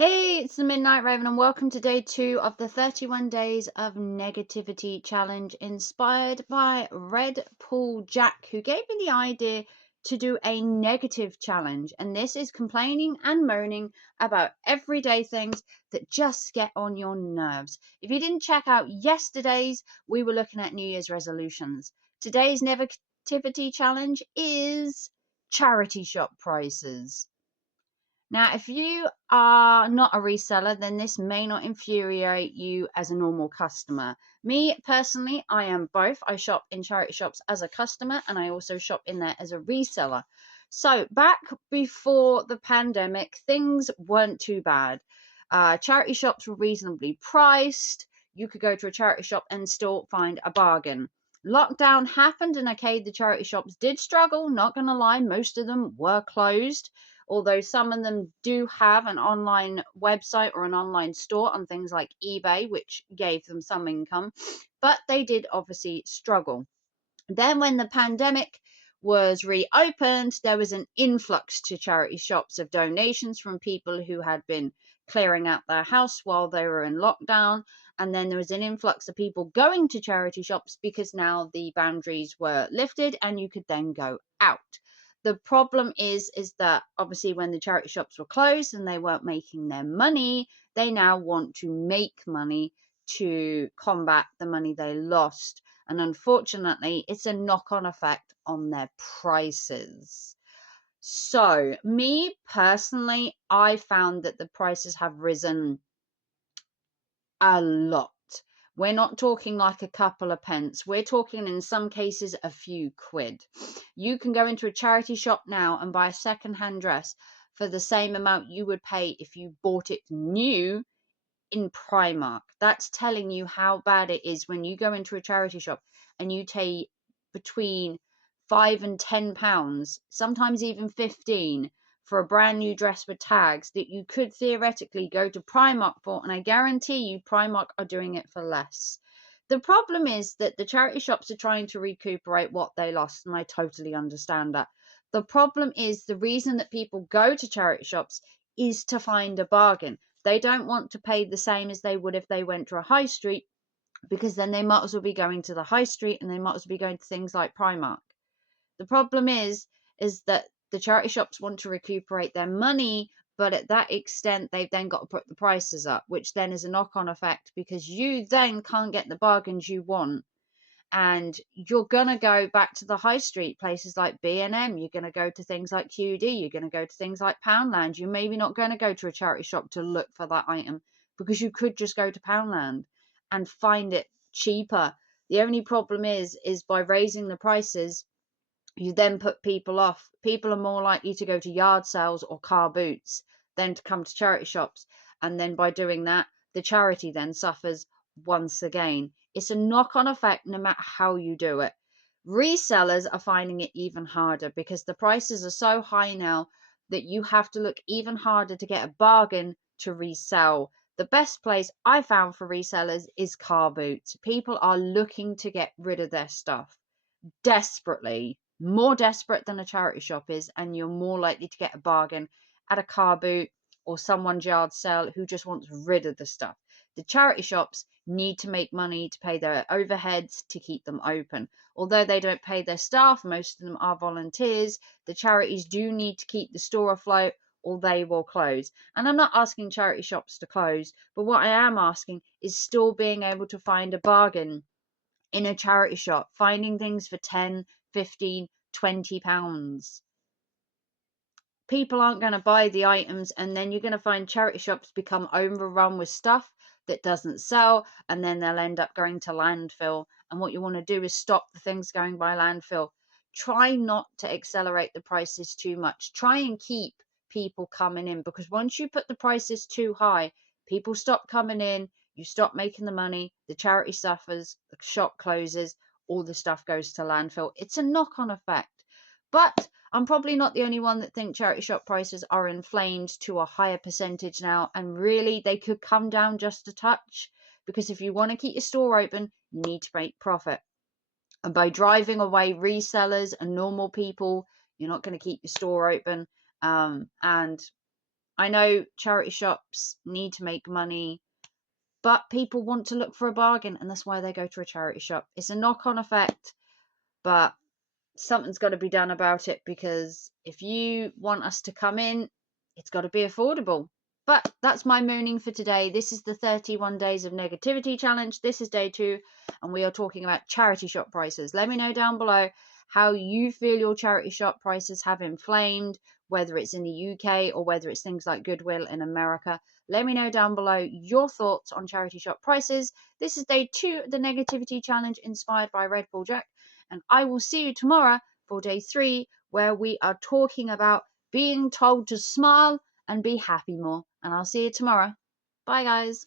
Hey, it's the Midnight Raven, and welcome to day 2 of the 31 Days of Negativity Challenge, inspired by Red Paul Jack, who gave me the idea to do a negative challenge. And this is complaining and moaning about everyday things that just get on your nerves. If you didn't check out yesterday's, we were looking at New Year's resolutions. Today's negativity challenge is charity shop prices. Now, if you are not a reseller, then this may not infuriate you as a normal customer. Me, personally, I am both. I shop in charity shops as a customer, and I also shop in there as a reseller. So back before the pandemic, things weren't too bad. Charity shops were reasonably priced. You could go to a charity shop and still find a bargain. Lockdown happened, and okay, the charity shops did struggle. Not going to lie, most of them were closed, although some of them do have an online website or an online store on things like eBay, which gave them some income, but they did obviously struggle. Then when the pandemic was reopened, there was an influx to charity shops of donations from people who had been clearing out their house while they were in lockdown. And then there was an influx of people going to charity shops because now the boundaries were lifted and you could then go out. The problem is that obviously when the charity shops were closed and they weren't making their money, they now want to make money to combat the money they lost. And unfortunately, it's a knock-on effect on their prices. So, me personally, I found that the prices have risen a lot. We're not talking like a couple of pence. We're talking, in some cases, a few quid. You can go into a charity shop now and buy a second-hand dress for the same amount you would pay if you bought it new in Primark. That's telling you how bad it is when you go into a charity shop and you pay between £5 and £10, sometimes even 15, for a brand new dress with tags that you could theoretically go to Primark for, and I guarantee you Primark are doing it for less. The problem is that the charity shops are trying to recuperate what they lost, and I totally understand that. The problem is the reason that people go to charity shops is to find a bargain. They don't want to pay the same as they would if they went to a high street, because then they might as well be going to the high street and they might as well be going to things like Primark. The problem is that the charity shops want to recuperate their money, but at that extent, they've then got to put the prices up, which then is a knock-on effect because you then can't get the bargains you want. And you're going to go back to the high street places like B&M. You're going to go to things like QD. You're going to go to things like Poundland. You're maybe not going to go to a charity shop to look for that item because you could just go to Poundland and find it cheaper. The only problem is by raising the prices, you then put people off. People are more likely to go to yard sales or car boots than to come to charity shops. And then by doing that, the charity then suffers once again. It's a knock-on effect no matter how you do it. Resellers are finding it even harder because the prices are so high now that you have to look even harder to get a bargain to resell. The best place I found for resellers is car boots. People are looking to get rid of their stuff desperately, more desperate than a charity shop is, and you're more likely to get a bargain at a car boot or someone's yard sale who just wants rid of the stuff. The charity shops need to make money to pay their overheads to keep them open. Although they don't pay their staff, most of them are volunteers, the charities do need to keep the store afloat or they will close. And I'm not asking charity shops to close, but what I am asking is still being able to find a bargain in a charity shop, finding things for 10, 15, £20. People aren't going to buy the items, and then you're going to find charity shops become overrun with stuff that doesn't sell, and then they'll end up going to landfill. And what you want to do is stop the things going by landfill. Try not to accelerate the prices too much. Try and keep people coming in, because once you put the prices too high, people stop coming in, you stop making the money, the charity suffers, the shop closes, all the stuff goes to landfill. It's a knock-on effect. But I'm probably not the only one that think charity shop prices are inflamed to a higher percentage now, and really they could come down just a touch, because if you want to keep your store open, you need to make profit. And by driving away resellers and normal people, you're not going to keep your store open. And I know charity shops need to make money, but people want to look for a bargain, and that's why they go to a charity shop. It's a knock-on effect, but something's got to be done about it, because if you want us to come in, it's got to be affordable. But that's my mooning for today. This is the 31 days of negativity challenge. This is day 2, and we are talking about charity shop prices. Let me know down below how you feel your charity shop prices have inflamed, whether it's in the UK or whether it's things like Goodwill in America. Let me know down below your thoughts on charity shop prices. This is day 2 of the negativity challenge inspired by Red Bull Jack, and I will see you tomorrow for day 3, where we are talking about being told to smile and be happy more. And I'll see you tomorrow. Bye, guys.